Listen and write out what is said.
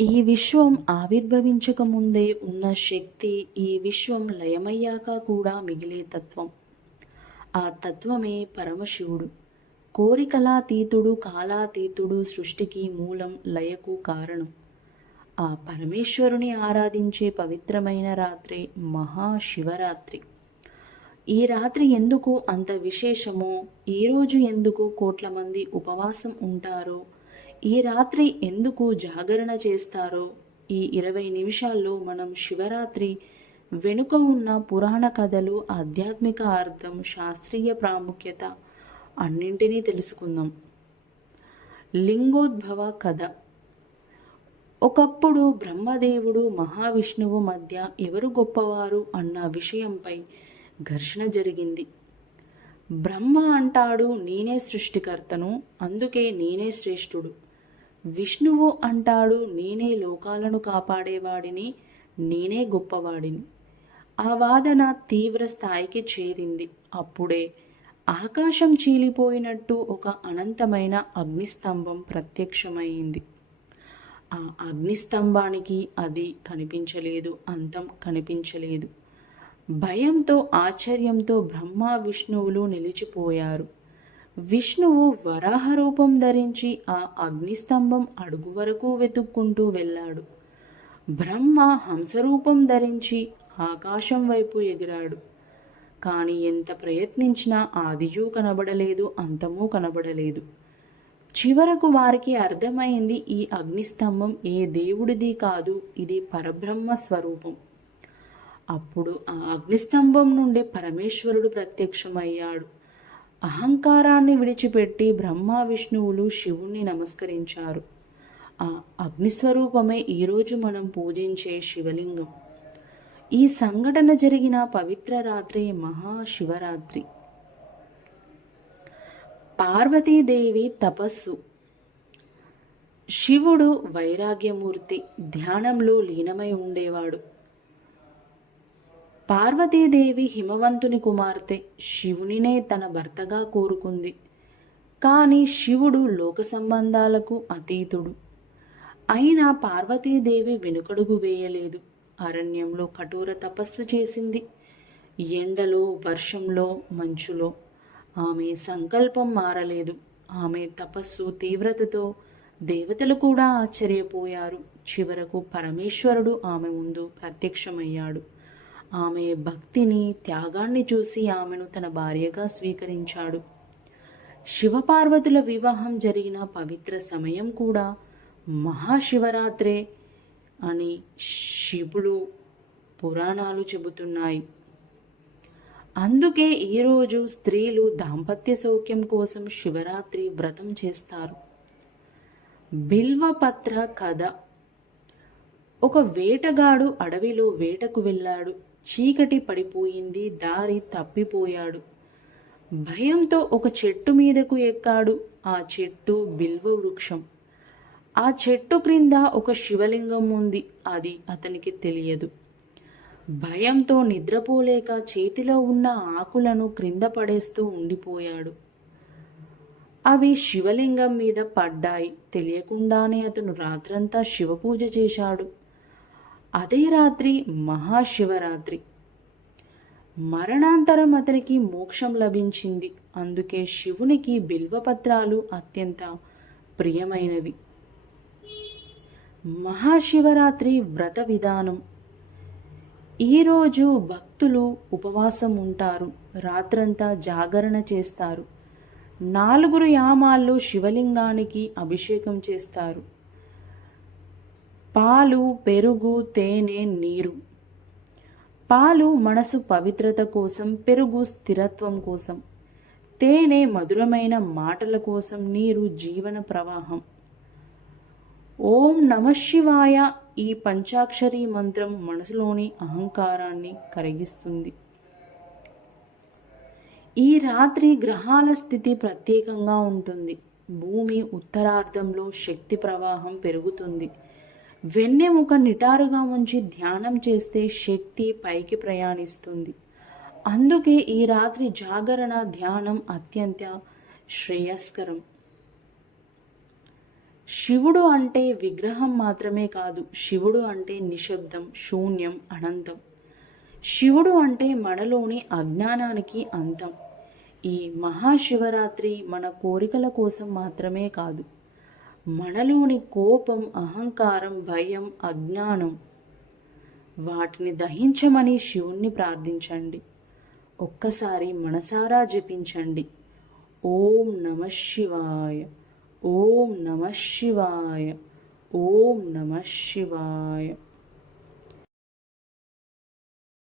ఈ విశ్వం ఆవిర్భవించక ముందే ఉన్న శక్తి ఈ విశ్వం లయమయ్యాక కూడా మిగిలే తత్వం. ఆ తత్వమే పరమశివుడు. కోరికలాతీతుడు, కాలాతీతుడు, సృష్టికి మూలం, లయకు కారణం. ఆ పరమేశ్వరుని ఆరాధించే పవిత్రమైన రాత్రి మహాశివరాత్రి. ఈ రాత్రి ఎందుకు అంత విశేషమో, ఈరోజు ఎందుకు కోట్ల మంది ఉపవాసం ఉంటారో, ఈ రాత్రి ఎందుకు జాగరణ చేస్తారో ఈ 20 నిమిషాల్లో మనం శివరాత్రి వెనుక ఉన్న పురాణ కథలు, ఆధ్యాత్మిక అర్థం, శాస్త్రీయ ప్రాముఖ్యత అన్నింటినీ తెలుసుకుందాం. లింగోద్భవ కథ. ఒకప్పుడు బ్రహ్మదేవుడు మహావిష్ణువు మధ్య ఎవరు గొప్పవారు అన్న విషయంపై ఘర్షణ జరిగింది. బ్రహ్మ అంటాడు, నేనే సృష్టికర్తను, అందుకే నేనే శ్రేష్ఠుడు. విష్ణువు అంటాడు, నేనే లోకాలను కాపాడేవాడిని, నేనే గొప్పవాడిని. ఆ వాదన తీవ్ర స్థాయికి చేరింది. అప్పుడే ఆకాశం చీలిపోయినట్టు ఒక అనంతమైన అగ్నిస్తంభం ప్రత్యక్షమైంది. ఆ అగ్నిస్తంభానికి అది కనిపించలేదు, అంతం కనిపించలేదు. భయంతో, ఆశ్చర్యంతో బ్రహ్మ విష్ణువులు నిలిచిపోయారు. విష్ణువు వరాహ రూపం ధరించి ఆ అగ్నిస్తంభం అడుగు వరకు వెతుక్కుంటూ వెళ్ళాడు. బ్రహ్మ హంసరూపం ధరించి ఆకాశం వైపు ఎగిరాడు. కానీ ఎంత ప్రయత్నించినా ఆదియూ కనబడలేదు, అంతమూ కనబడలేదు. చివరకు వారికి అర్థమైంది, ఈ అగ్నిస్తంభం ఏ దేవుడిది కాదు, ఇది పరబ్రహ్మ స్వరూపం. అప్పుడు ఆ అగ్నిస్తంభం నుండి పరమేశ్వరుడు ప్రత్యక్షమయ్యాడు. అహంకారాన్ని విడిచిపెట్టి బ్రహ్మ విష్ణువులు శివుణ్ణి నమస్కరించారు. ఆ అగ్నిస్వరూపమే ఈరోజు మనం పూజించే శివలింగం. ఈ సంఘటన జరిగిన పవిత్ర రాత్రి మహాశివరాత్రి. పార్వతీదేవి తపస్సు. శివుడు వైరాగ్యమూర్తి, ధ్యానంలో లీనమై ఉండేవాడు. పార్వతీదేవి హిమవంతుని కుమార్తె, శివునినే తన భర్తగా కోరుకుంది. కానీ శివుడు లోక సంబంధాలకు అతీతుడు. అయినా పార్వతీదేవి వెనుకడుగు వేయలేదు. అరణ్యంలో కఠోర తపస్సు చేసింది. ఎండలో, వర్షంలో, మంచులో ఆమె సంకల్పం మారలేదు. ఆమె తపస్సు తీవ్రతతో దేవతలు కూడా ఆశ్చర్యపోయారు. చివరకు పరమేశ్వరుడు ఆమె ముందు ప్రత్యక్షమయ్యాడు. ఆమె భక్తిని, త్యాగాన్ని చూసి ఆమెను తన భార్యగా స్వీకరించాడు. శివపార్వతుల వివాహం జరిగిన పవిత్ర సమయం కూడా మహాశివరాత్రే అని శివుడు పురాణాలు చెబుతున్నాయి. అందుకే ఈరోజు స్త్రీలు దాంపత్య సౌఖ్యం కోసం శివరాత్రి వ్రతం చేస్తారు. బిల్వపత్ర కథ. ఒక వేటగాడు అడవిలో వేటకు వెళ్ళాడు. చీకటి పడిపోయింది, దారి తప్పిపోయాడు. భయంతో ఒక చెట్టు మీదకు ఎక్కాడు. ఆ చెట్టు బిల్వ వృక్షం. ఆ చెట్టు క్రింద ఒక శివలింగం ఉంది. అది అతనికి తెలియదు. భయంతో నిద్రపోలేక చేతిలో ఉన్న ఆకులను క్రింద పడేస్తూ ఉండిపోయాడు. అవి శివలింగం మీద పడ్డాయి. తెలియకుండానే అతను రాత్రంతా శివపూజ చేశాడు. అదే రాత్రి మహాశివరాత్రి. మరణాంతరం అతనికి మోక్షం లభించింది. అందుకే శివునికి బిల్వపత్రాలు అత్యంత ప్రియమైనవి. మహాశివరాత్రి వ్రత విధానం. ఈరోజు భక్తులు ఉపవాసం ఉంటారు. రాత్రంతా జాగరణ చేస్తారు. 4 యామాల్లో శివలింగానికి అభిషేకం చేస్తారు. పాలు, పెరుగు, తేనె, నీరు. పాలు మనసు పవిత్రత కోసం, పెరుగు స్థిరత్వం కోసం, తేనె మధురమైన మాటల కోసం, నీరు జీవన ప్రవాహం. ఓం నమఃశివాయ ఈ పంచాక్షరీ మంత్రం మనసులోని అహంకారాన్ని కరిగిస్తుంది. ఈ రాత్రి గ్రహాల స్థితి ప్రత్యేకంగా ఉంటుంది. భూమి ఉత్తరార్ధంలో శక్తి ప్రవాహం పెరుగుతుంది. వెన్నెముక నిటారుగా ఉంచి ధ్యానం చేస్తే శక్తి పైకి ప్రయాణిస్తుంది. అందుకే ఈ రాత్రి జాగరణ, ధ్యానం అత్యంత శ్రేయస్కరం. శివుడు అంటే విగ్రహం మాత్రమే కాదు, శివుడు అంటే నిశ్శబ్దం, శూన్యం, అనంతం. శివుడు అంటే మనలోని అజ్ఞానానికి అంతం. ఈ మహాశివరాత్రి మన కోరికల కోసం మాత్రమే కాదు, మనలోని కోపం, అహంకారం, భయం, అజ్ఞానం, వాటిని దహించమని శివుణ్ణి ప్రార్థించండి. ఒక్కసారి మనసారా జపించండి. ఓం నమ శివాయ, ఓం నమ శివాయ, ఓం నమ శివాయ.